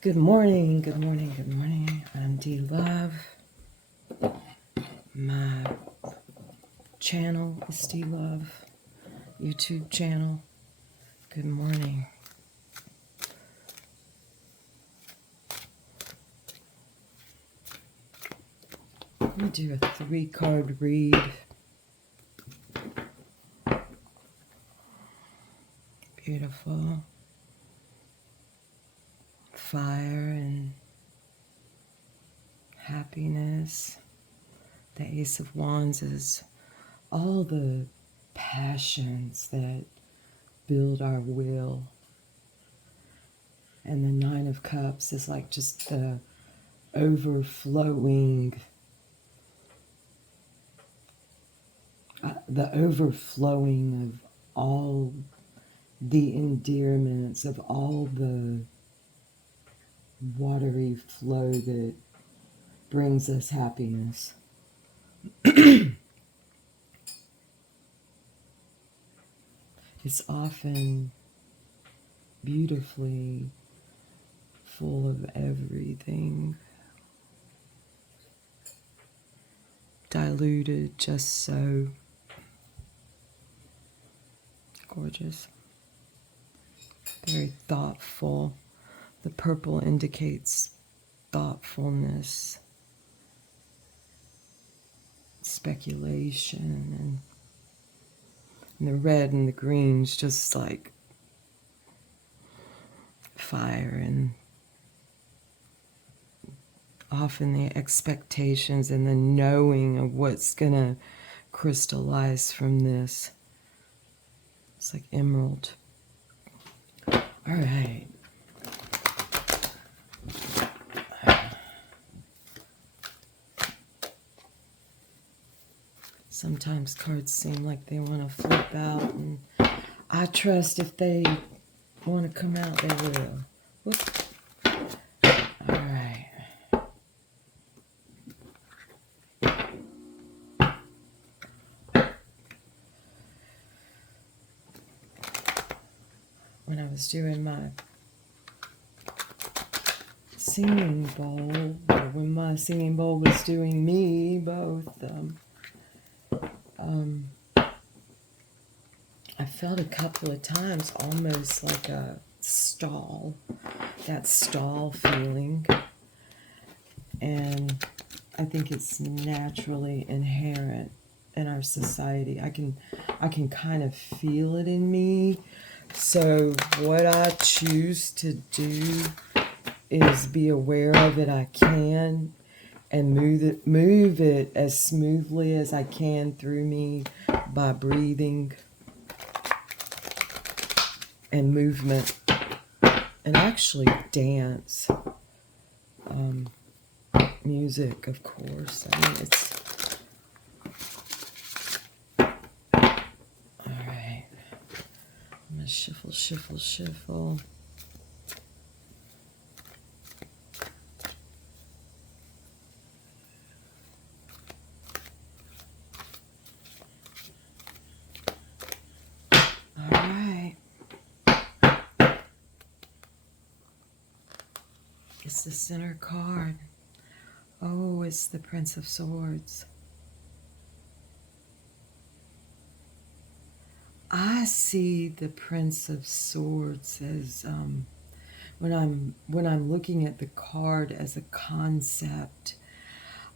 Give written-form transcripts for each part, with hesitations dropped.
Good morning, good morning, good morning. I'm D Love. My channel is D Love, YouTube channel. Good morning. Let me do a 3-card read. Beautiful. Fire and happiness. The Ace of Wands is all the passions that build our will. And the Nine of Cups is like just the overflowing of all the endearments, of all the watery flow that brings us happiness. It's often beautifully full of everything, diluted just so. Gorgeous. Very thoughtful. The purple indicates thoughtfulness, speculation, and the red and the green's just like fire, and often the expectations and the knowing of what's gonna crystallize from this. It's like emerald. All right. Sometimes cards seem like they want to flip out, and I trust if they want to come out, they will. Whoop. All right. When I was doing my singing bowl, or when my singing bowl was doing me, both, I felt a couple of times almost like a stall, that stall feeling. And I think it's naturally inherent in our society. I can kind of feel it in me. So what I choose to do is be aware of it. I can, and move it as smoothly as I can through me by breathing and movement, and actually dance. Music, of course. I mean, it's all right. I'm gonna shuffle. All right. It's the center card. Oh, it's the Prince of Swords. I see the Prince of Swords as when I'm looking at the card as a concept.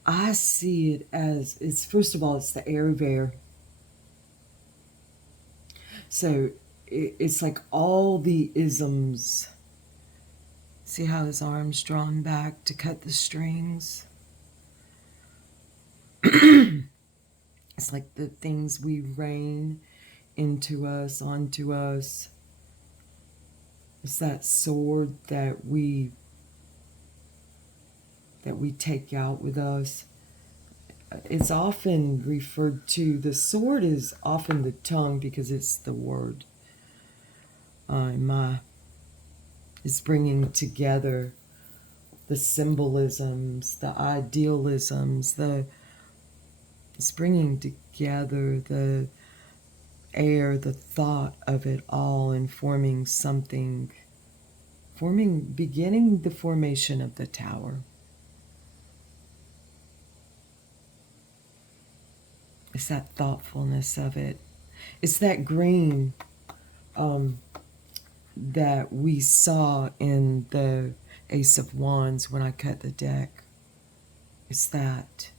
I see it as, it's first of all, it's the air bear. So it's like all the isms. See how his arm's drawn back to cut the strings? It's like the things we rain into us, onto us. It's that sword that we take out with us. It's often referred to, the sword is often the tongue because it's the word. It's bringing together the symbolisms, the idealisms, it's bringing together the air, the thought of it all, and forming beginning the formation of the tower. It's that thoughtfulness of it. It's that green that we saw in the Ace of Wands when I cut the deck. It's that.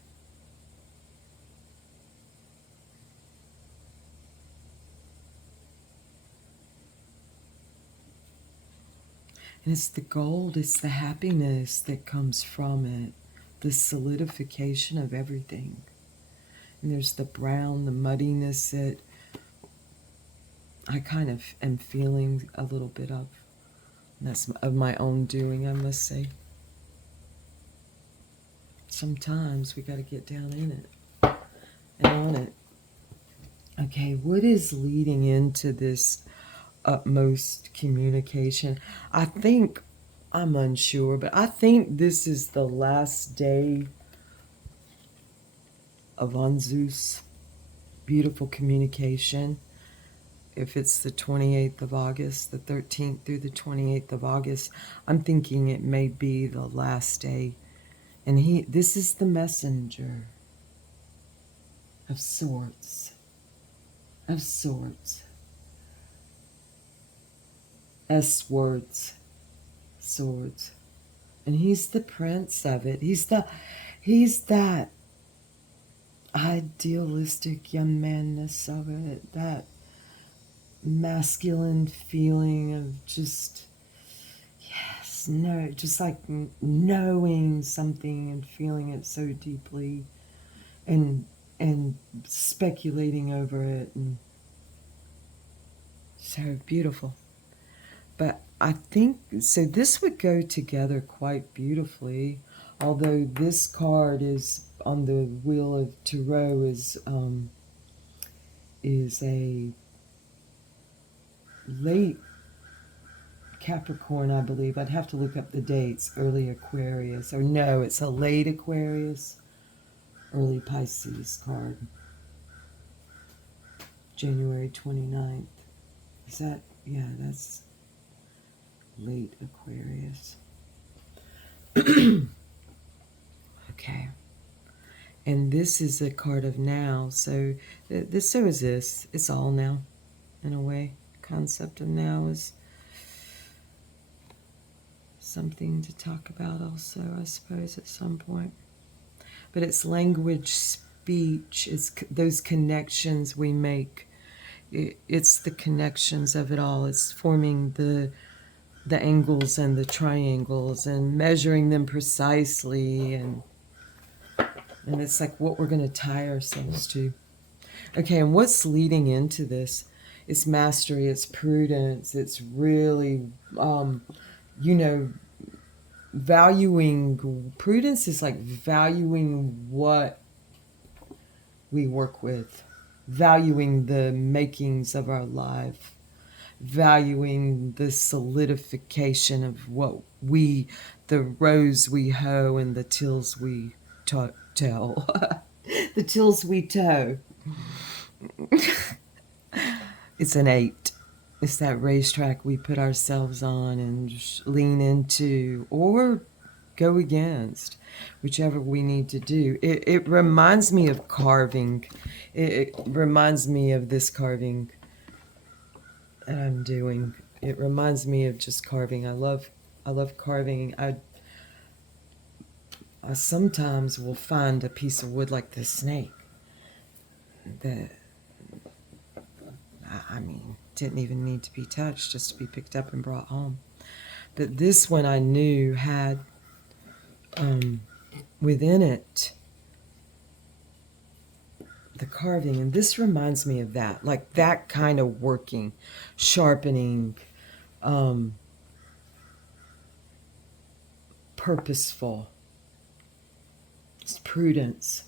And it's the gold, it's the happiness that comes from it, the solidification of everything. And there's the brown, the muddiness that I kind of am feeling a little bit of. And that's of my own doing, I must say. Sometimes we got to get down in it and on it. Okay, what is leading into this utmost communication? I think, I'm unsure, but I think this is the last day of Anzu's beautiful communication. If it's the 28th of August, the 13th through the 28th of August, I'm thinking it may be the last day. And this is the messenger of sorts. Of sorts. S words. Swords. And he's the prince of it. He's that idealistic young manness of it. That masculine feeling of just, yes, no, just like knowing something and feeling it so deeply and speculating over it, and so beautiful. But I think, so this would go together quite beautifully, although this card is on the Wheel of Tarot is a late Capricorn, I believe. I'd have to look up the dates. Early Aquarius. Or no, it's a late Aquarius, early Pisces card. January 29th. Is that, yeah, that's late Aquarius. Okay. And this is a card of now. So so is this. It's all now, in a way. Concept of now is something to talk about also, I suppose, at some point. But it's language, speech, it's those connections we make. It's the connections of it all. It's forming the angles and the triangles and measuring them precisely, and it's like what we're going to tie ourselves to. Okay, and what's leading into this? It's mastery, it's prudence, it's really, valuing. Prudence is like valuing what we work with, valuing the makings of our life, valuing the solidification of what the rows we hoe and the tills we tell. The tills we toe. It's an 8. It's that racetrack we put ourselves on and lean into or go against, whichever we need to do. It reminds me of carving. It reminds me of this carving that I'm doing. It reminds me of just carving. I love carving. I sometimes will find a piece of wood like this snake that, I mean, didn't even need to be touched, just to be picked up and brought home. But this one I knew had within it the carving, and this reminds me of that, like that kind of working, sharpening, purposeful. It's prudence.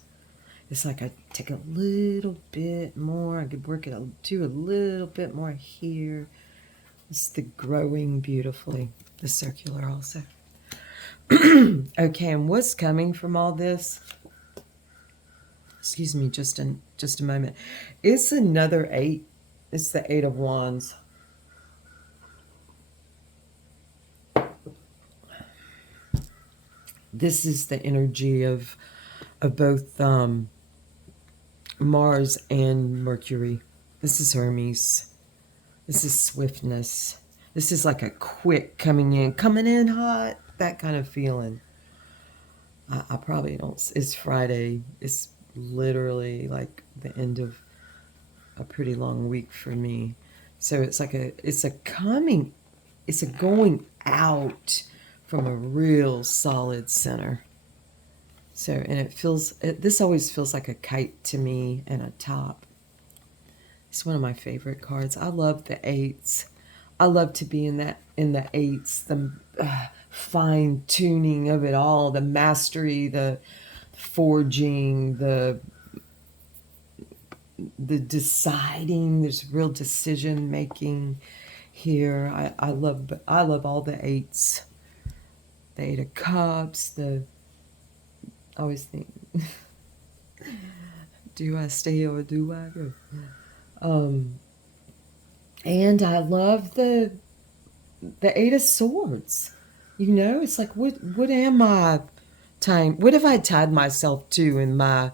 It's like I take a little bit more. I could work it, do a little bit more here. It's the growing beautifully. The circular also. Okay, and what's coming from all this? Excuse me, just a moment. It's another 8. It's the 8 of Wands. This is the energy of both Mars and Mercury. This is Hermes. This is swiftness. This is like a quick coming in hot, that kind of feeling. I probably don't. It's Friday. It's literally like the end of a pretty long week for me. So it's like it's a going out from a real solid center. So, and this always feels like a kite to me and a top. It's one of my favorite cards. I love the eights. I love to be in the eights, the fine tuning of it all, the mastery, the forging, the deciding. There's real decision making here. I love all the eights. The Eight of Cups. I always think, do I stay or do I go? And I love the Eight of Swords. It's like, what am I tying? What have I tied myself to in my,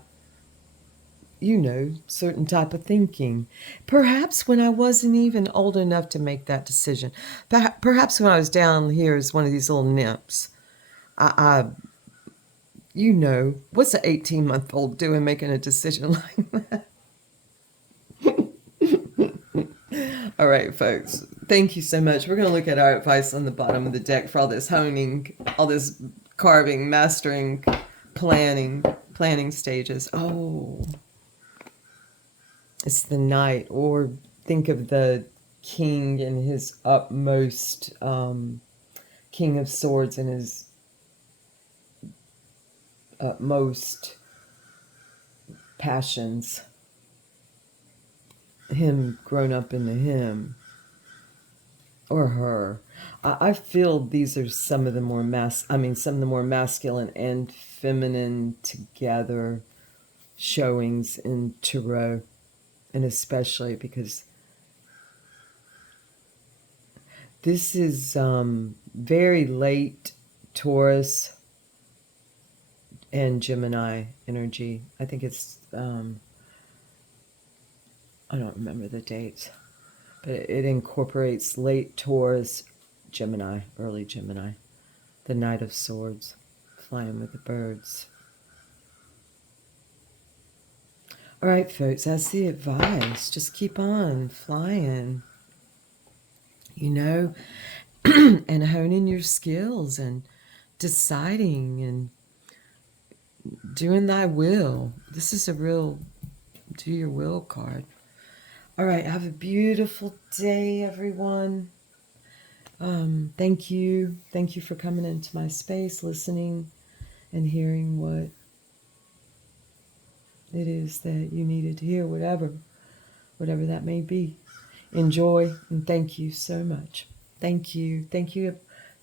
certain type of thinking? Perhaps when I wasn't even old enough to make that decision. Perhaps when I was down here as one of these little nymphs. What's an 18-month-old doing making a decision like that? All right, folks. Thank you so much. We're going to look at our advice on the bottom of the deck for all this honing, all this carving, mastering, planning stages. Oh, it's the Knight. Or think of the King in his utmost, King of Swords in his utmost passions. Him grown up into him. Or her. I feel these are some of the more masculine and feminine together showings in tarot, and especially because this is very late Taurus and Gemini energy. I think it's I don't remember the dates, but it incorporates late Taurus, Gemini, early Gemini, the Knight of Swords, flying with the birds. All right, folks, that's the advice. Just keep on flying, and honing your skills and deciding and doing thy will. This is a real do your will card. All right, have a beautiful day, everyone. Thank you. Thank you for coming into my space, listening and hearing what it is that you needed to hear, whatever that may be. Enjoy, and thank you so much. Thank you. Thank you.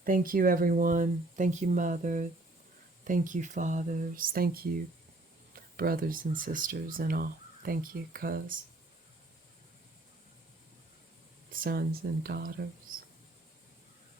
Thank you, everyone. Thank you, Mother. Thank you, fathers. Thank you, brothers and sisters and all. Thank you, cuz. Sons and daughters.